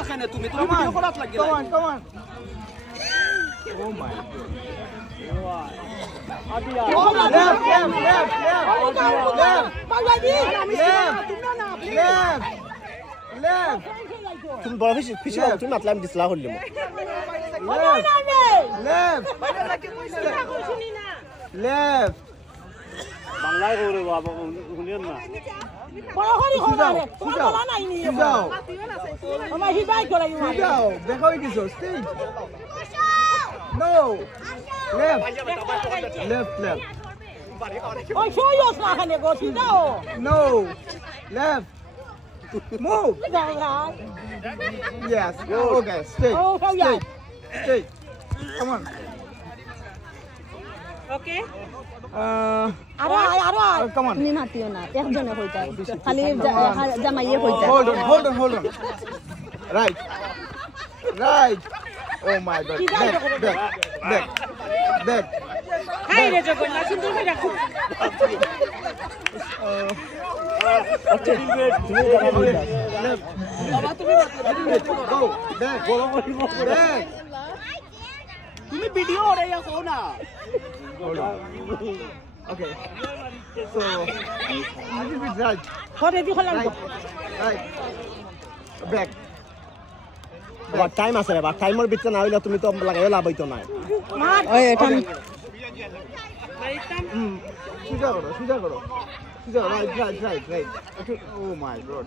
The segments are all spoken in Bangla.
এখানে তুমি ভিডিও করাত লাগি Come on, come on. Oh my. Left, left, left, left, left, left. তুমি বড় ফিশি তুমি মাতলাম দিছলা হইলো Left. Left. বাংলায় করে বাবা শুনিয়েন না Sigaw. Dejaw ikiso. Stage. No. Left. Left, left. No. Left. Move. Yes. Okay. Stay. Stay. Stay. Come on. Okay. Come on. তুমি মাতিও না একজনে হইতাই খালি জামাইয়ে হইতাই Hold on. Right. Right. Oh my God. Back. হাই রে জগন্নাথ সুন্দর করে রাখো Left. Go. Back. Back. তুমি ভিডিও রে আছো না Hold on. Okay. So, little bit right. ঘরে দি হলাম Right. Back. বাট টাইম আছে রে বাট টাইমের ভিতরে না হইলে তুমি তো লাগাইও লাভ হইতো না ওই এটা Suja karo. Right. Okay. Oh my God.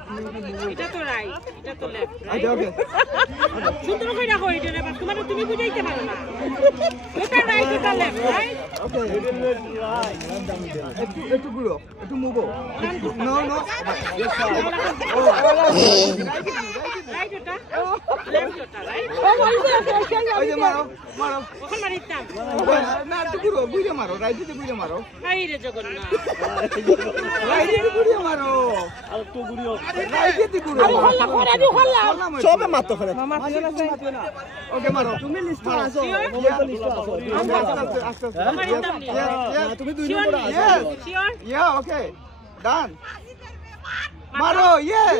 এটা তো রাইট এটা তো লেফট Okay. সুন্দর করে রাখো এটা রে তোমার তুমি বুঝাইতে পারো না এটা রাইট এটা left right Okay. Etu gulo. Etu mubo. No. Right এটা লেফট এটা রাইট Oye, maro. ওখানে মারিতাম Na, etu gulo. Buile maro. Right ite buile maro. হাই রে Jagannath Right ite buile maro. আর তো গুড়িও Right ite gulo. ঘরে দি হলাম সবে মাত্র করে Okay, maro. তুমি লিস্ট আছো Aste. মারিতাম নি Yes. তুমি দুই শিওর নম্বর Yes. Sure Yeah, okay. Done. Maro, yes.